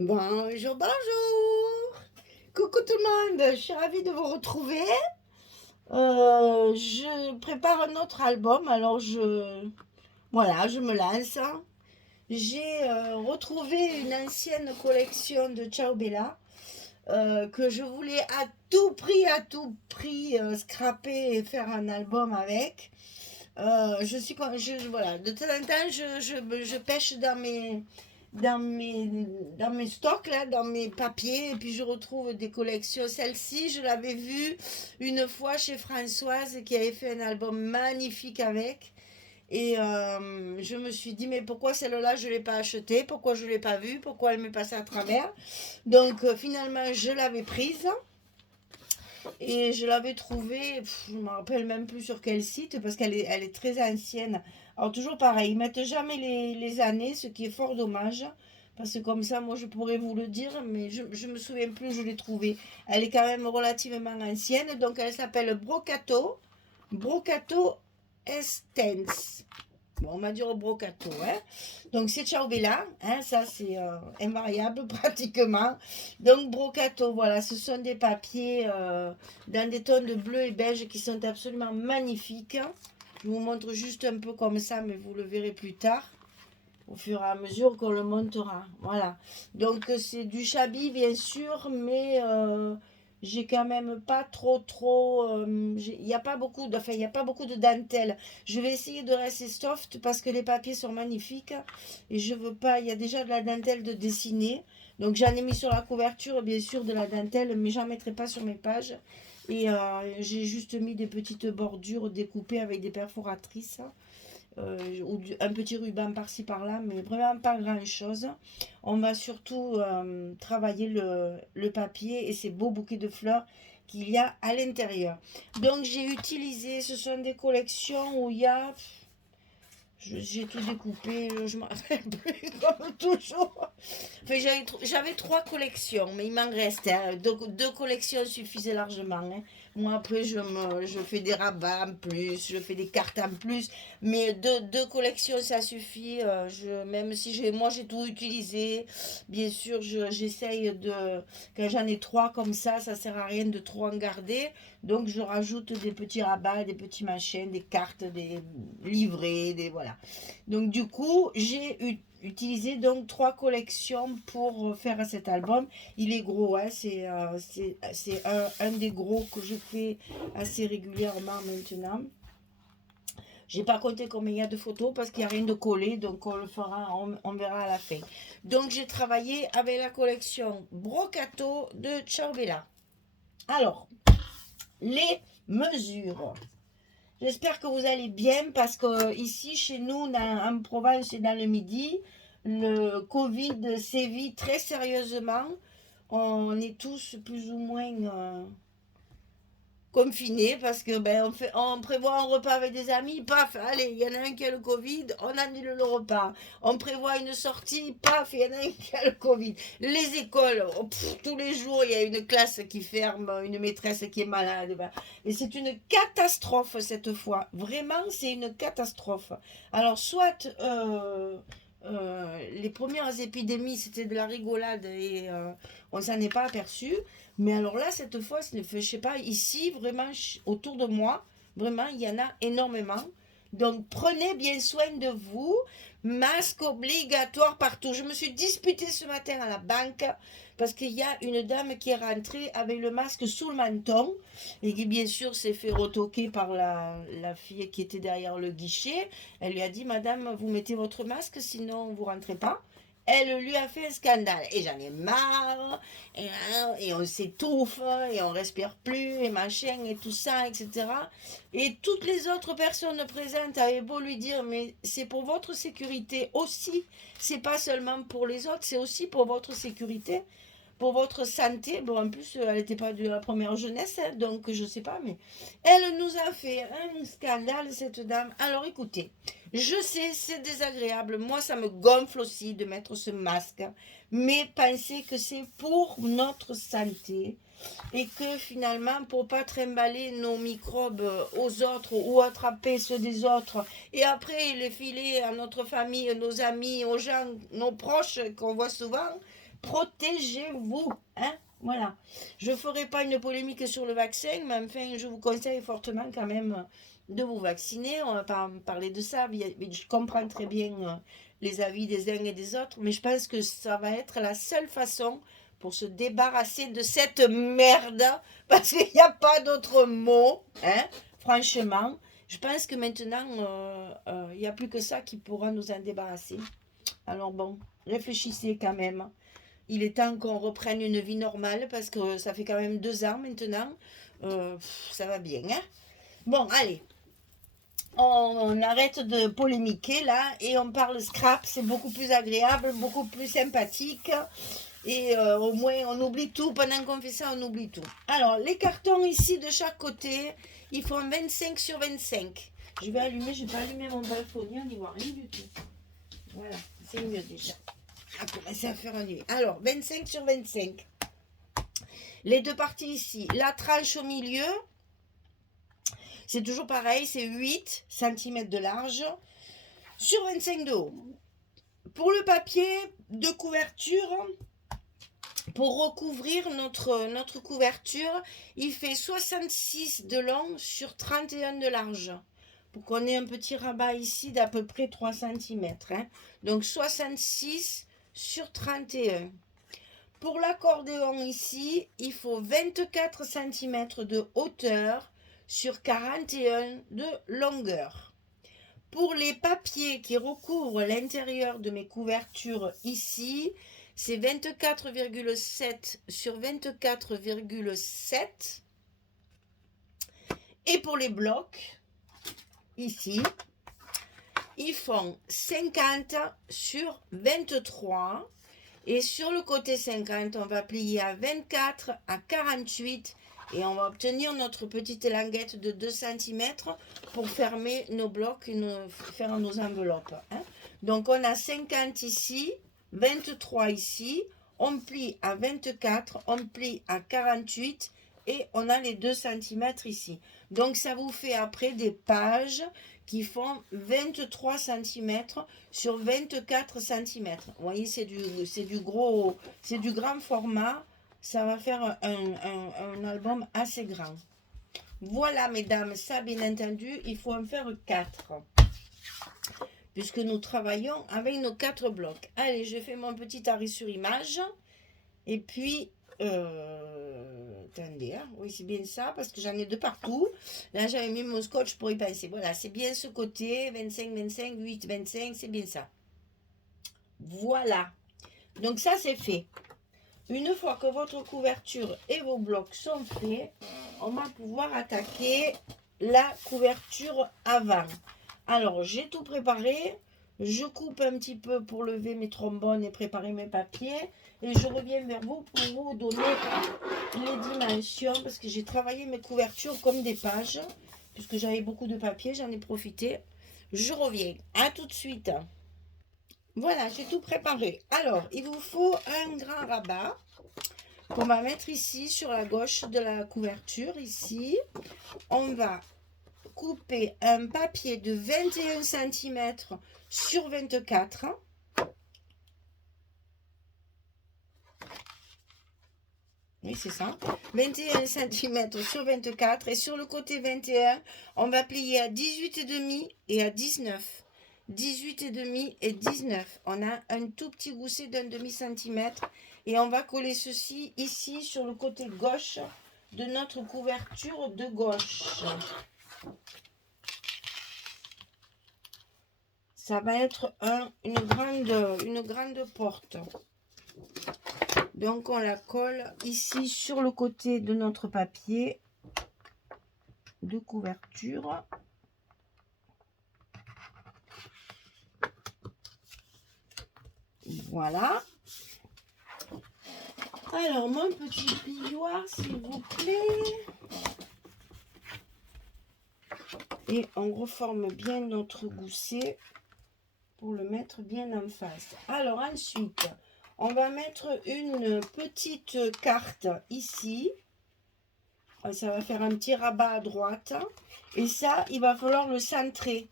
Bonjour, bonjour. Coucou tout le monde, je suis ravie de vous retrouver. Je prépare un autre album, alors voilà, je me lance. J'ai retrouvé une ancienne collection de Ciao Bella que je voulais à tout prix scraper et faire un album avec. Voilà, de temps en temps, je pêche dans mes, dans mes stocks, là, dans mes papiers, et puis je retrouve des collections. Celle-ci, je l'avais vue une fois chez Françoise, qui avait fait un album magnifique avec. Et je me suis dit, mais pourquoi celle-là, je ne l'ai pas achetée? Pourquoi je ne l'ai pas vue? Pourquoi elle m'est passée à travers? Donc, finalement, je l'avais prise. Et je l'avie trouvée, je ne me rappelle même plus sur quel site, parce elle est très ancienne. Alors toujours pareil, ils mettent jamais les années, ce qui est fort dommage. Parce que comme ça, moi, je pourrais vous le dire, mais je me souviens plus où je l'ai trouvée. Elle est quand même relativement ancienne, donc elle s'appelle Brocato. Brocato Estens. Bon, on m'a dit au brocato, hein. Donc c'est Ciao Bella, hein, ça c'est invariable pratiquement. Donc brocato, voilà, ce sont des papiers dans des tons de bleu et beige qui sont absolument magnifiques. Je vous montre juste un peu comme ça, mais vous le verrez plus tard, au fur et à mesure qu'on le montera. Voilà. Donc c'est du chabi bien sûr, mais j'ai quand même pas trop. Il n'y a pas beaucoup de, enfin, il y a pas beaucoup de dentelle. Je vais essayer de rester soft parce que les papiers sont magnifiques et je veux pas. Il y a déjà de la dentelle de dessiner. Donc j'en ai mis sur la couverture bien sûr de la dentelle, mais j'en mettrai pas sur mes pages. Et j'ai juste mis des petites bordures découpées avec des perforatrices ou un petit ruban par-ci par-là, mais vraiment pas grand-chose. On va surtout travailler le papier et ces beaux bouquets de fleurs qu'il y a à l'intérieur. Donc j'ai utilisé, ce sont des collections où il y a, j'ai tout découpé, je m'en rappelle plus comme toujours. Enfin, j'avais trois collections, mais il m'en reste, hein. Deux collections suffisaient largement, hein. Moi, après, je fais des rabats en plus, je fais des cartes en plus. Mais deux collections, ça suffit. Même si moi, j'ai tout utilisé. Bien sûr, j'essaye de. Quand j'en ai trois comme ça sert à rien de trop en garder. Donc, je rajoute des petits rabats, des petits machins, des cartes, des livrets, des. Voilà. Donc, du coup, j'ai utilisé donc trois collections pour faire cet album. Il est gros, hein, c'est un des gros que je fais assez régulièrement maintenant. J'ai pas compté combien il y a de photos parce qu'il n'y a rien de collé, donc on le fera, on verra à la fin. Donc j'ai travaillé avec la collection Brocato de Ciao Bella. Alors, les mesures. J'espère que vous allez bien parce que ici chez nous en Provence et dans le Midi, le Covid sévit très sérieusement. On est tous plus ou moins confinés parce que on prévoit un repas avec des amis, paf, allez, il y en a un qui a le Covid, on annule le repas. On prévoit une sortie, paf, il y en a un qui a le Covid. Les écoles, tous les jours, il y a une classe qui ferme, une maîtresse qui est malade. Et c'est une catastrophe cette fois. Vraiment, c'est une catastrophe. Alors, soit les premières épidémies, c'était de la rigolade et on s'en est pas aperçu. Mais alors là, cette fois, je sais pas, ici, vraiment, autour de moi, vraiment, il y en a énormément. Donc, prenez bien soin de vous. Masque obligatoire partout. Je me suis disputée ce matin à la banque parce qu'il y a une dame qui est rentrée avec le masque sous le menton et qui, bien sûr, s'est fait retoquer par la fille qui était derrière le guichet. Elle lui a dit, Madame, vous mettez votre masque, sinon vous rentrez pas. Elle lui a fait un scandale. Et j'en ai marre. Et on s'étouffe. Et on respire plus. Et machin. Et tout ça, etc. Et toutes les autres personnes présentes avaient beau lui dire, mais c'est pour votre sécurité aussi. C'est pas seulement pour les autres. C'est aussi pour votre sécurité, pour votre santé. Bon, en plus, elle n'était pas de la première jeunesse, hein, donc je sais pas, mais elle nous a fait un scandale, cette dame. Alors écoutez, je sais, c'est désagréable. Moi, ça me gonfle aussi de mettre ce masque, mais pensez que c'est pour notre santé. et que finalement, pour pas trimballer nos microbes aux autres ou attraper ceux des autres, et après les filer à notre famille, nos amis, aux gens, nos proches qu'on voit souvent, protégez-vous, hein. Voilà. Je ne ferai pas une polémique sur le vaccin, mais enfin, je vous conseille fortement quand même de vous vacciner. On va pas parler de ça, mais je comprends très bien les avis des uns et des autres, mais je pense que ça va être la seule façon pour se débarrasser de cette merde, parce qu'il n'y a pas d'autre mot, hein, franchement. Je pense que maintenant, il n'y a plus que ça qui pourra nous en débarrasser. Alors bon, réfléchissez quand même. Il est temps qu'on reprenne une vie normale, parce que ça fait quand même 2 ans maintenant. Ça va bien, hein. Bon, allez, on arrête de polémiquer là et on parle scrap, c'est beaucoup plus agréable, beaucoup plus sympathique. Et au moins, on oublie tout. Pendant qu'on fait ça, on oublie tout. Alors, les cartons ici de chaque côté, ils font 25 sur 25. Je vais allumer, je n'ai pas allumé mon balconnier, on n'y voit rien du tout. Voilà, c'est mieux déjà. On a commencé à faire nuit. Alors, 25 sur 25. Les deux parties ici. La tranche au milieu, c'est toujours pareil, c'est 8 cm de large sur 25 de haut. Pour le papier de couverture, pour recouvrir notre couverture, il fait 66 de long sur 31 de large. Pour qu'on ait un petit rabat ici d'à peu près 3 cm. Hein. Donc 66 sur 31. Pour l'accordéon ici, il faut 24 cm de hauteur sur 41 de longueur. Pour les papiers qui recouvrent l'intérieur de mes couvertures ici, c'est 24,7 sur 24,7. Et pour les blocs, ici, ils font 50 sur 23. Et sur le côté 50, on va plier à 24, à 48. Et on va obtenir notre petite languette de 2 cm pour fermer nos blocs, faire nos enveloppes. Hein. Donc on a 50 ici, 23 ici, on plie à 24, on plie à 48 et on a les 2 cm ici. Donc ça vous fait après des pages qui font 23 cm sur 24 cm. Vous voyez, c'est du gros, c'est du grand format. Ça va faire un album assez grand. Voilà, mesdames, ça bien entendu, il faut en faire 4. Puisque nous travaillons avec nos 4 blocs. Allez, je fais mon petit arrêt sur image. Et puis, attendez, hein, oui, c'est bien ça, parce que j'en ai de partout. Là, j'avais mis mon scotch pour y passer. Voilà, c'est bien ce côté, 25, 25, 8, 25, c'est bien ça. Voilà. Donc ça, c'est fait. Une fois que votre couverture et vos blocs sont faits, on va pouvoir attaquer la couverture avant. Alors, j'ai tout préparé. Je coupe un petit peu pour lever mes trombones et préparer mes papiers. Et je reviens vers vous pour vous donner les dimensions. Parce que j'ai travaillé mes couvertures comme des pages. Puisque j'avais beaucoup de papier, j'en ai profité. Je reviens. À tout de suite. Voilà, j'ai tout préparé. Alors, il vous faut un grand rabat qu'on va mettre ici sur la gauche de la couverture. Ici, on va couper un papier de 21 cm sur 24. Oui, c'est ça. 21 cm sur 24. Et sur le côté 21, on va plier à 18,5 et à 19. 18,5 et 19. On a un tout petit gousset d'un demi-centimètre. Et on va coller ceci ici sur le côté gauche de notre couverture de gauche. Ça va être une grande porte. Donc on la colle ici sur le côté de notre papier de couverture. Voilà. Alors mon petit plioir, s'il vous plaît. Et on reforme bien notre gousset pour le mettre bien en face. Alors ensuite, on va mettre une petite carte ici. Ça va faire un petit rabat à droite. Et ça, il va falloir le centrer.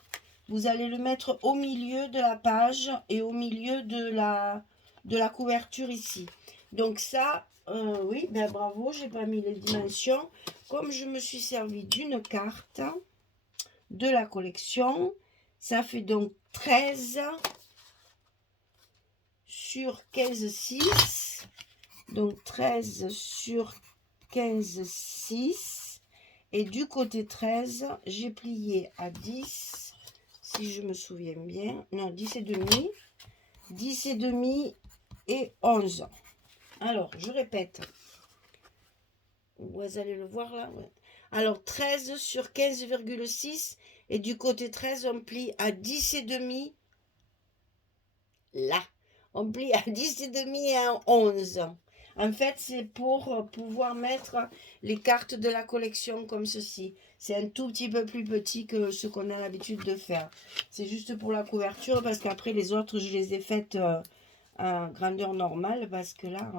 Vous allez le mettre au milieu de la page et au milieu de la couverture ici. Donc ça, oui, ben bravo, j'ai pas mis les dimensions. Comme je me suis servi d'une carte de la collection, ça fait donc 13 sur 15,6. Donc 13 sur 15,6. Et du côté 13, j'ai plié à 10, si je me souviens bien. Non, 10 et demi. 10 et demi et 11. Alors, je répète. Vous allez le voir là, ouais. Alors, 13 sur 15,6. Et du côté 13, on plie à 10 et demi. Là. On plie à 10 et demi et à 11. En fait, c'est pour pouvoir mettre les cartes de la collection comme ceci. C'est un tout petit peu plus petit que ce qu'on a l'habitude de faire. C'est juste pour la couverture parce qu'après les autres, je les ai faites à grandeur normale parce que là,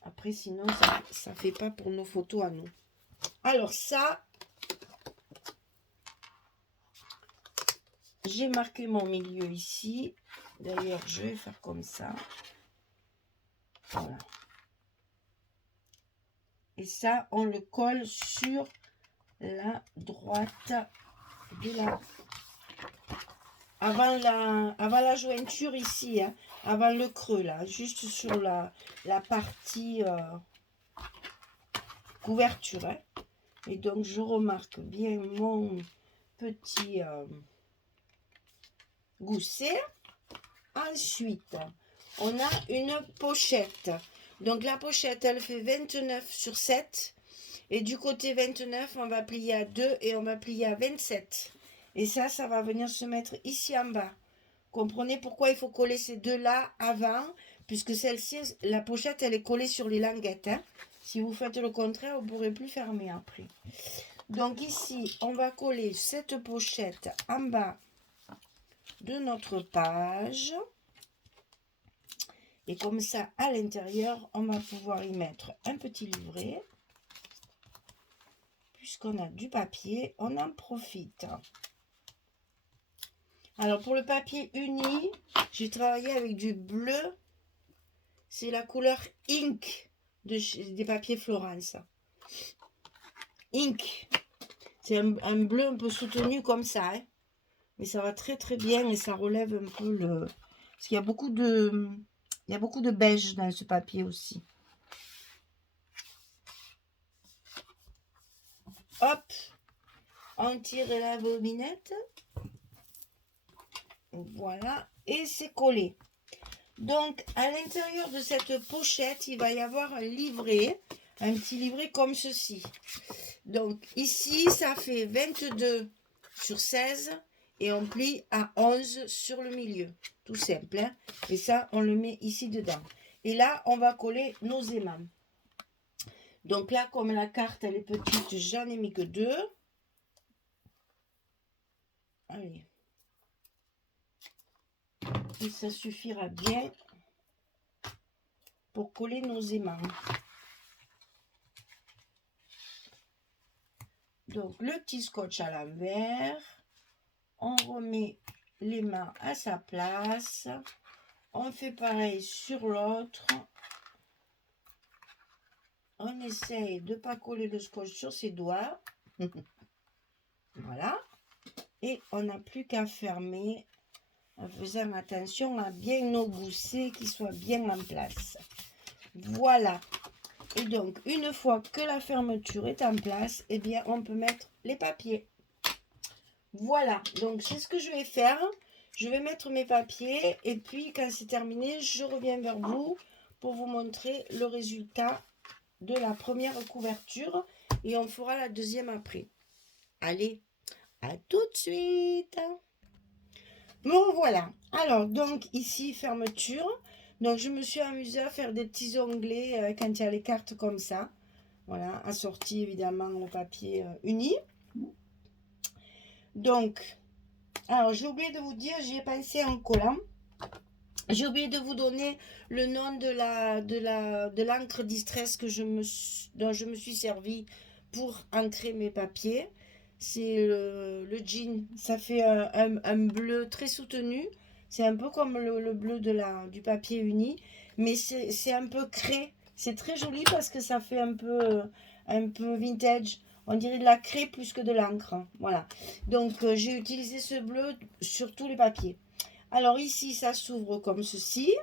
après sinon, ça ne fait pas pour nos photos à nous. Alors ça, j'ai marqué mon milieu ici. D'ailleurs, je vais faire comme ça. Voilà. Et ça, on le colle sur la droite de la... Avant la jointure ici, hein, avant le creux, là, juste sur la partie couverture. Hein. Et donc, je remarque bien mon petit gousset. Ensuite, on a une pochette. Donc, la pochette, elle fait 29 sur 7. Et du côté 29, on va plier à 2 et on va plier à 27. Et ça va venir se mettre ici en bas. Comprenez pourquoi il faut coller ces deux-là avant, puisque celle-ci, la pochette, elle est collée sur les languettes. Hein. Si vous faites le contraire, vous ne pourrez plus fermer après. Donc ici, on va coller cette pochette en bas de notre page. Et comme ça, à l'intérieur, on va pouvoir y mettre un petit livret. Puisqu'on a du papier, on en profite. Alors, pour le papier uni, j'ai travaillé avec du bleu. C'est la couleur Ink des papiers Florence. Ink. C'est un bleu un peu soutenu comme ça. Hein. Mais ça va très très bien et ça relève un peu le... Parce qu'il y a beaucoup de beige dans ce papier aussi. Hop, on tire la bobinette. Voilà, et c'est collé. Donc, à l'intérieur de cette pochette, il va y avoir un livret, un petit livret comme ceci. Donc, ici, ça fait 22 sur 16 et on plie à 11 sur le milieu. Tout simple, hein? Et ça, on le met ici dedans. Et là, on va coller nos aimants. Donc là, comme la carte, elle est petite, j'en ai mis que 2. Allez. Et ça suffira bien pour coller nos aimants. Donc, le petit scotch à l'envers. On remet les mains à sa place. On fait pareil sur l'autre. On essaye de ne pas coller le scotch sur ses doigts. Voilà. Et on n'a plus qu'à fermer en faisant attention à bien nos goussets qui soient bien en place. Voilà. Et donc, une fois que la fermeture est en place, eh bien, on peut mettre les papiers. Voilà. Donc, c'est ce que je vais faire. Je vais mettre mes papiers et puis, quand c'est terminé, je reviens vers vous pour vous montrer le résultat de la première couverture et on fera la deuxième après. Allez, à tout de suite. Bon, voilà. Alors, donc, ici, fermeture. Donc, je me suis amusée à faire des petits onglets quand il y a les cartes comme ça. Voilà, assorti évidemment au papier uni. Donc, alors, j'ai oublié de vous dire, j'y ai pensé en collant. J'ai oublié de vous donner le nom de l'encre Distress dont je me suis servi pour ancrer mes papiers. C'est le jean. Ça fait un bleu très soutenu. C'est un peu comme le bleu du papier uni, mais c'est un peu craie. C'est très joli parce que ça fait un peu vintage. On dirait de la craie plus que de l'encre. Voilà. Donc j'ai utilisé ce bleu sur tous les papiers. Alors ici, ça s'ouvre comme ceci.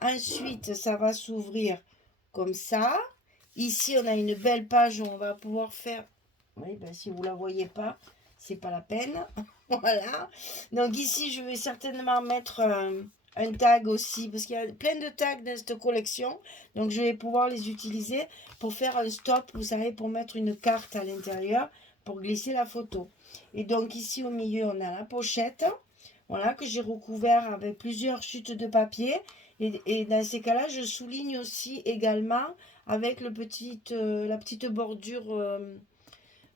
Ensuite, ça va s'ouvrir comme ça. Ici, on a une belle page où on va pouvoir faire... Oui, ben, si vous ne la voyez pas, c'est pas la peine. Voilà. Donc ici, je vais certainement mettre un tag aussi, parce qu'il y a plein de tags dans cette collection. Donc je vais pouvoir les utiliser pour faire un stop, vous savez, pour mettre une carte à l'intérieur, pour glisser la photo. Et donc ici, au milieu, on a la pochette. Voilà, que j'ai recouvert avec plusieurs chutes de papier. Et dans ces cas-là, je souligne aussi également avec la petite bordure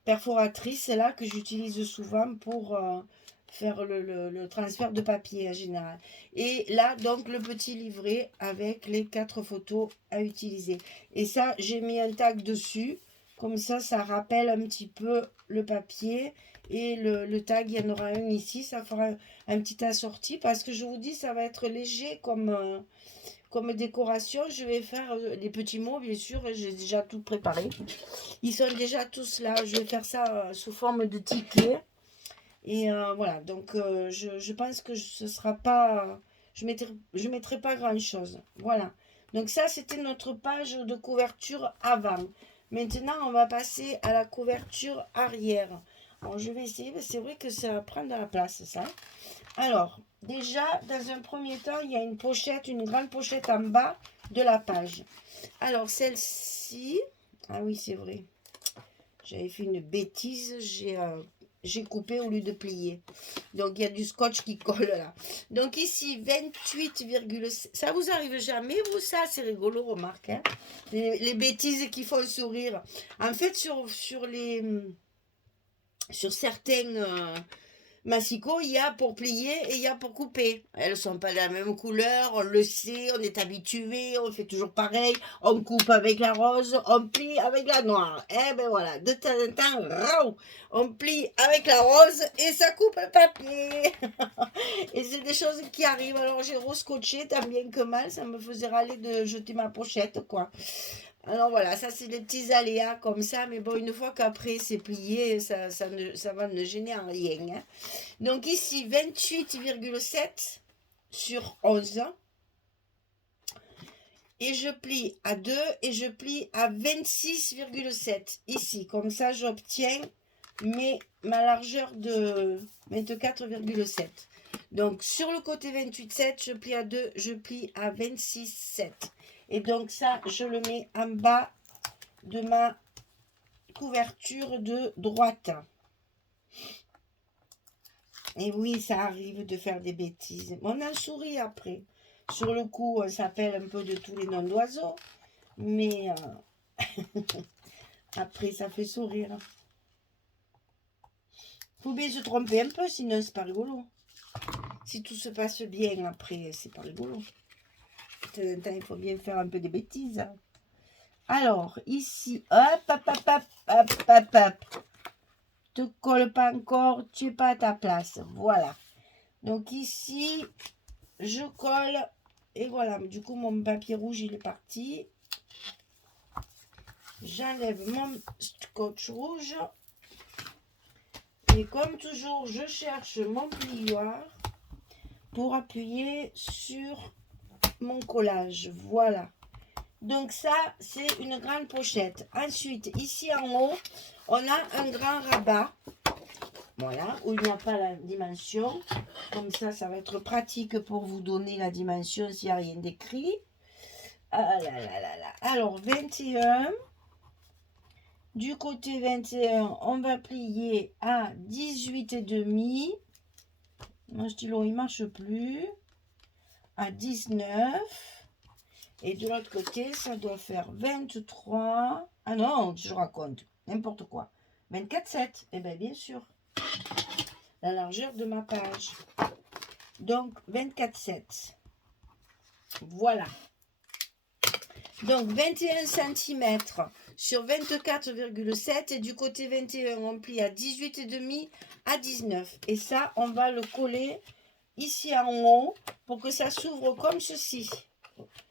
perforatrice là que j'utilise souvent pour faire le transfert de papier en général. Et là, donc, le petit livret avec les 4 photos à utiliser. Et ça, j'ai mis un tag dessus. Comme ça rappelle un petit peu le papier. Et le tag, il y en aura un ici. Ça fera un petit assorti parce que je vous dis, ça va être léger comme décoration. Je vais faire des petits mots, bien sûr. J'ai déjà tout préparé. Ils sont déjà tous là. Je vais faire ça sous forme de tickets. Et voilà, donc je pense que ce sera pas... Je mettrai pas grand-chose. Voilà. Donc ça, c'était notre page de couverture avant. Maintenant, on va passer à la couverture arrière. Alors, je vais essayer, parce que c'est vrai que ça prend de la place, ça. Alors, déjà, dans un premier temps, il y a une pochette, une grande pochette en bas de la page. Alors, celle-ci... Ah oui, c'est vrai. J'avais fait une bêtise, j'ai coupé au lieu de plier. Donc, il y a du scotch qui colle là. Donc, ici, 28,7. Ça vous arrive jamais, vous, ça? C'est rigolo, remarque. Hein, les bêtises qui font sourire. En fait, sur certains massicots, il y a pour plier et il y a pour couper. Elles ne sont pas de la même couleur, on le sait, on est habitué, on fait toujours pareil. On coupe avec la rose, on plie avec la noire. Eh ben voilà, de temps en temps, on plie avec la rose et ça coupe le papier. Et c'est des choses qui arrivent. Alors j'ai rescotché tant bien que mal, ça me faisait râler de jeter ma pochette, quoi. Alors voilà, ça c'est des petits aléas comme ça, mais bon, une fois qu'après c'est plié, ça va ne gêner en rien. Hein. Donc ici, 28,7 sur 11. Et je plie à 2 et je plie à 26,7 ici. Comme ça, j'obtiens ma largeur de 24,7. Donc sur le côté 28,7, je plie à 2, je plie à 26,7. Et donc ça, je le mets en bas de ma couverture de droite. Et oui, ça arrive de faire des bêtises. On en sourit après. Sur le coup, on s'appelle un peu de tous les noms d'oiseaux. Mais après, ça fait sourire. Faut bien se tromper un peu, sinon c'est pas rigolo. Si tout se passe bien après, c'est pas rigolo. De temps en temps, il faut bien faire un peu des bêtises. Alors, ici, hop, hop, hop, hop, hop, hop, hop. Te colle pas encore, tu n'es pas à ta place. Voilà. Donc ici, je colle. Et voilà, du coup, mon papier rouge, il est parti. J'enlève mon scotch rouge. Et comme toujours, je cherche mon plioir pour appuyer sur mon collage. Voilà. Donc ça, c'est une grande pochette. Ensuite, ici en haut, on a un grand rabat. Voilà, où il n'y a pas la dimension. Comme ça va être pratique pour vous donner la dimension s'il n'y a rien d'écrit. Ah là là là là. Alors, 21. Du côté 21, on va plier à 18,5. Mon stylo, il ne marche plus. À 19. Et de l'autre côté, ça doit faire 23. Ah non, je raconte. N'importe quoi. 24,7. Eh bien sûr. La largeur de ma page. Donc, 24,7. Voilà. Donc 21 cm sur 24,7 et du côté 21 on plie à 18,5 à 19. Et ça on va le coller ici en haut pour que ça s'ouvre comme ceci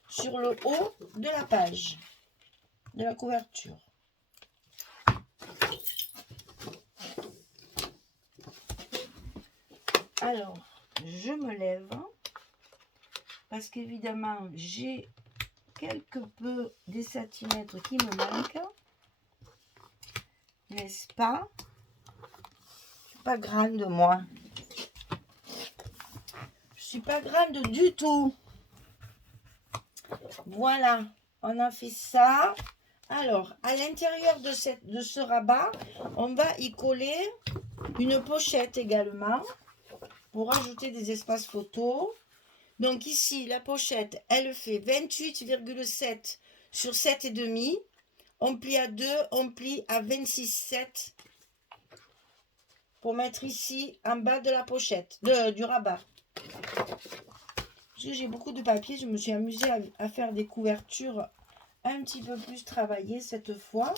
sur le haut de la page de la couverture. Alors je me lève parce qu'évidemment j'ai quelque peu des centimètres qui me manquent, n'est-ce pas? Je suis pas grande moi. Je suis pas grande du tout. Voilà, on a fait ça. Alors, à l'intérieur de ce rabat, on va y coller une pochette également pour ajouter des espaces photos. Donc ici, la pochette, elle fait 28,7 sur 7,5. On plie à 2, on plie à 26,7 pour mettre ici en bas de la pochette, du rabat. Parce que j'ai beaucoup de papier, je me suis amusée à faire des couvertures un petit peu plus travaillées cette fois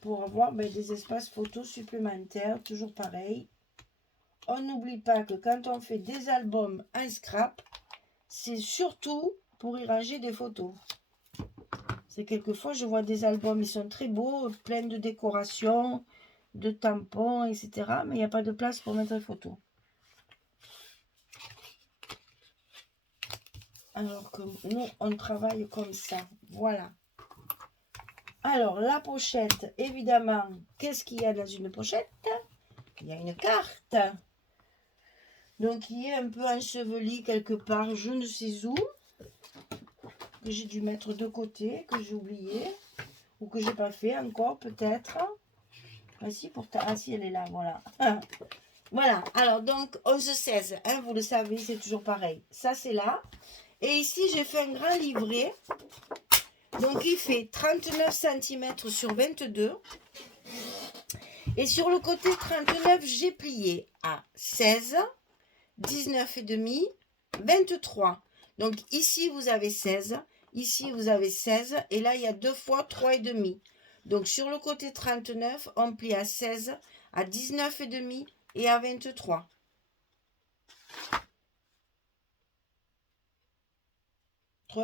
pour avoir des espaces photos supplémentaires, toujours pareil. On n'oublie pas que quand on fait des albums en scrap, c'est surtout pour y ranger des photos. C'est quelquefois, je vois des albums, ils sont très beaux, pleins de décorations, de tampons, etc. Mais il n'y a pas de place pour mettre les photos. Alors que nous, on travaille comme ça. Voilà. Alors, la pochette, évidemment, qu'est-ce qu'il y a dans une pochette? Il y a une carte. Donc, il est un peu enseveli quelque part, je ne sais où. Que j'ai dû mettre de côté, que j'ai oublié. Ou que j'ai pas fait encore, peut-être. Ah si, pourtant, ah si, elle est là, voilà. Voilà, alors donc 11,16, hein, vous le savez, c'est toujours pareil. Ça, c'est là. Et ici, j'ai fait un grand livret. Donc, il fait 39 cm sur 22. Et sur le côté 39, j'ai plié à 16, 19,5, 23. Donc, ici, vous avez 16. Ici, vous avez 16. Et là, il y a 2 fois 3,5. Donc, sur le côté 39, on plie à 16, à 19,5 et à 23.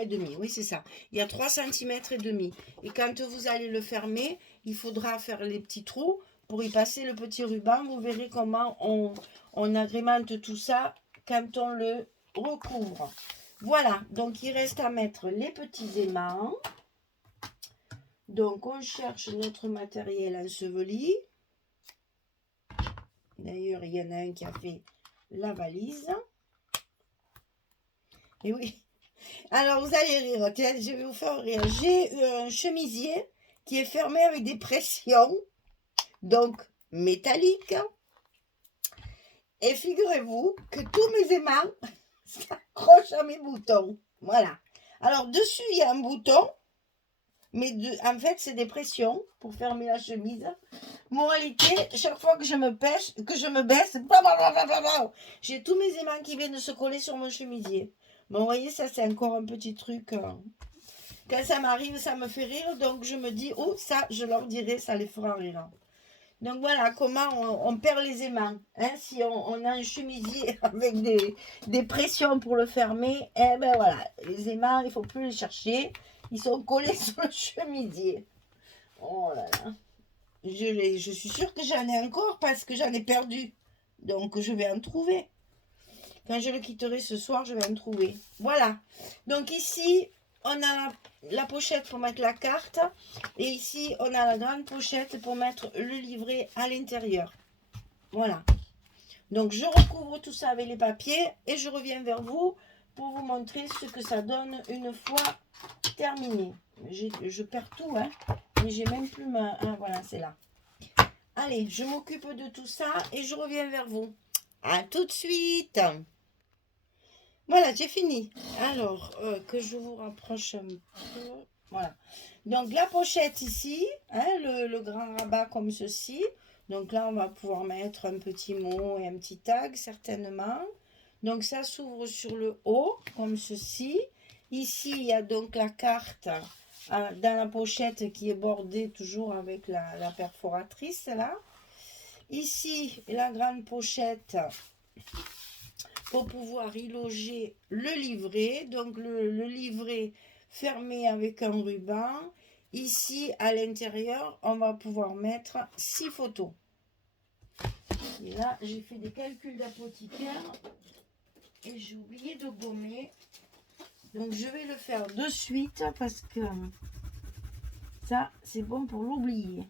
Et demi, oui c'est ça. Il y a 3 cm et demi. Et quand vous allez le fermer, il faudra faire les petits trous pour y passer le petit ruban. Vous verrez comment on agrémente tout ça quand on le recouvre. Voilà, donc il reste à mettre les petits aimants. Donc on cherche notre matériel enseveli. D'ailleurs, il y en a un qui a fait la valise. Et oui. Alors, vous allez rire, je vais vous faire rire. J'ai un chemisier qui est fermé avec des pressions, donc métalliques. Et figurez-vous que tous mes aimants s'accrochent à mes boutons. Voilà. Alors, dessus, il y a un bouton, mais en fait, c'est des pressions pour fermer la chemise. Moralité, chaque fois que je me baisse, j'ai tous mes aimants qui viennent de se coller sur mon chemisier. Bon, vous voyez, ça, c'est encore un petit truc. Quand ça m'arrive, ça me fait rire. Donc, je me dis, oh, ça, je leur dirai, ça les fera rire. Donc, voilà comment on perd les aimants. Hein, si on a un chemisier avec des pressions pour le fermer, eh ben voilà, les aimants, il ne faut plus les chercher. Ils sont collés sur le chemisier. Oh là là. Je suis sûre que j'en ai encore parce que j'en ai perdu. Donc, je vais en trouver. Quand je le quitterai ce soir, je vais en trouver. Voilà. Donc ici, on a la pochette pour mettre la carte. Et ici, on a la grande pochette pour mettre le livret à l'intérieur. Voilà. Donc, je recouvre tout ça avec les papiers. Et je reviens vers vous pour vous montrer ce que ça donne une fois terminé. Je perds tout, hein. Mais j'ai même plus ma... Ah, voilà, c'est là. Allez, je m'occupe de tout ça et je reviens vers vous. À tout de suite. Voilà, j'ai fini. Alors, que je vous rapproche un peu. Voilà. Donc, la pochette ici, hein, le grand rabat comme ceci. Donc là, on va pouvoir mettre un petit mot et un petit tag, certainement. Donc, ça s'ouvre sur le haut, comme ceci. Ici, il y a donc la carte dans la pochette qui est bordée toujours avec la perforatrice là. Ici, la grande pochette pour pouvoir y loger le livret. Donc le livret fermé avec un ruban. Ici, à l'intérieur, on va pouvoir mettre 6 photos. Et là, j'ai fait des calculs d'apothicaire et j'ai oublié de gommer. Donc, je vais le faire de suite parce que ça, c'est bon pour l'oublier.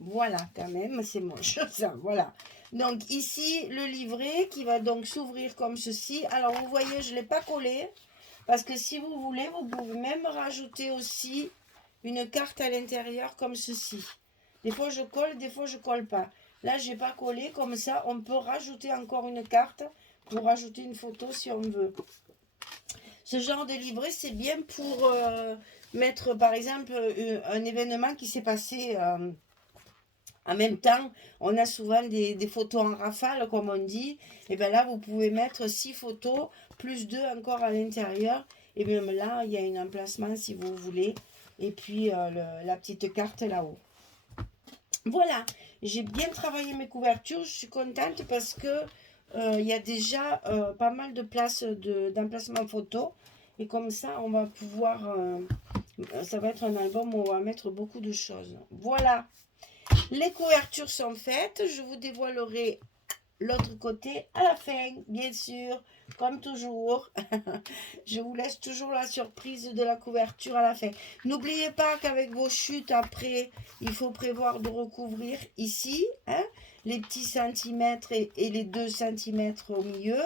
Voilà, quand même, c'est moche, ça, voilà. Donc, ici, le livret qui va donc s'ouvrir comme ceci. Alors, vous voyez, je ne l'ai pas collé parce que si vous voulez, vous pouvez même rajouter aussi une carte à l'intérieur comme ceci. Des fois, je colle, des fois, je colle pas. Là, je n'ai pas collé, comme ça, on peut rajouter encore une carte pour rajouter une photo si on veut. Ce genre de livret, c'est bien pour mettre, par exemple, un événement qui s'est passé en même temps. On a souvent des photos en rafale, comme on dit. Et bien là, vous pouvez mettre 6 photos, plus 2 encore à l'intérieur. Et même là, il y a un emplacement si vous voulez. Et puis, la petite carte là-haut. Voilà, j'ai bien travaillé mes couvertures. Je suis contente parce que il y a déjà pas mal de place d'emplacement photo. Et comme ça, on va pouvoir... ça va être un album où on va mettre beaucoup de choses. Voilà, les couvertures sont faites. Je vous dévoilerai l'autre côté à la fin, bien sûr, comme toujours. Je vous laisse toujours la surprise de la couverture à la fin. N'oubliez pas qu'avec vos chutes, après, il faut prévoir de recouvrir ici, hein, les petits centimètres et les 2 centimètres au milieu.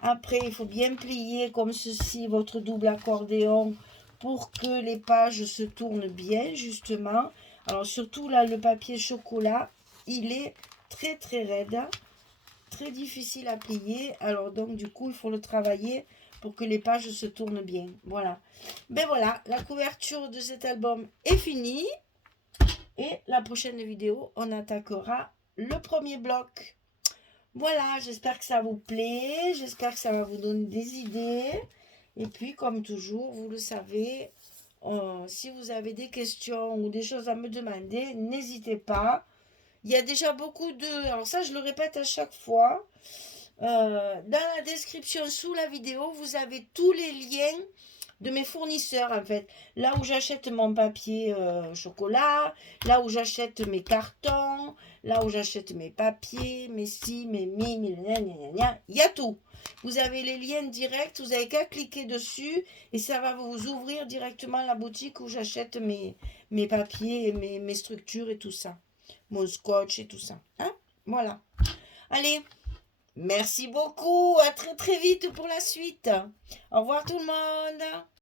Après, il faut bien plier comme ceci votre double accordéon pour que les pages se tournent bien, justement. Alors, surtout là, le papier chocolat, il est très très raide, très difficile à plier. Alors donc du coup il faut le travailler pour que les pages se tournent bien. Voilà, ben voilà, la couverture de cet album est finie et la prochaine vidéo on attaquera le premier bloc. Voilà, j'espère que ça vous plaît, j'espère que ça va vous donner des idées. Et puis comme toujours, vous le savez, si vous avez des questions ou des choses à me demander, n'hésitez pas. Il y a déjà beaucoup de... Alors ça, je le répète à chaque fois. Dans la description sous la vidéo, vous avez tous les liens de mes fournisseurs, en fait. Là où j'achète mon papier chocolat, là où j'achète mes cartons, là où j'achète mes papiers, mes si, mes mi, il y a tout. Vous avez les liens directs, vous n'avez qu'à cliquer dessus et ça va vous ouvrir directement la boutique où j'achète mes papiers et mes structures et tout ça. Mon scotch et tout ça. Hein? Voilà. Allez, merci beaucoup. À très très vite pour la suite. Au revoir tout le monde.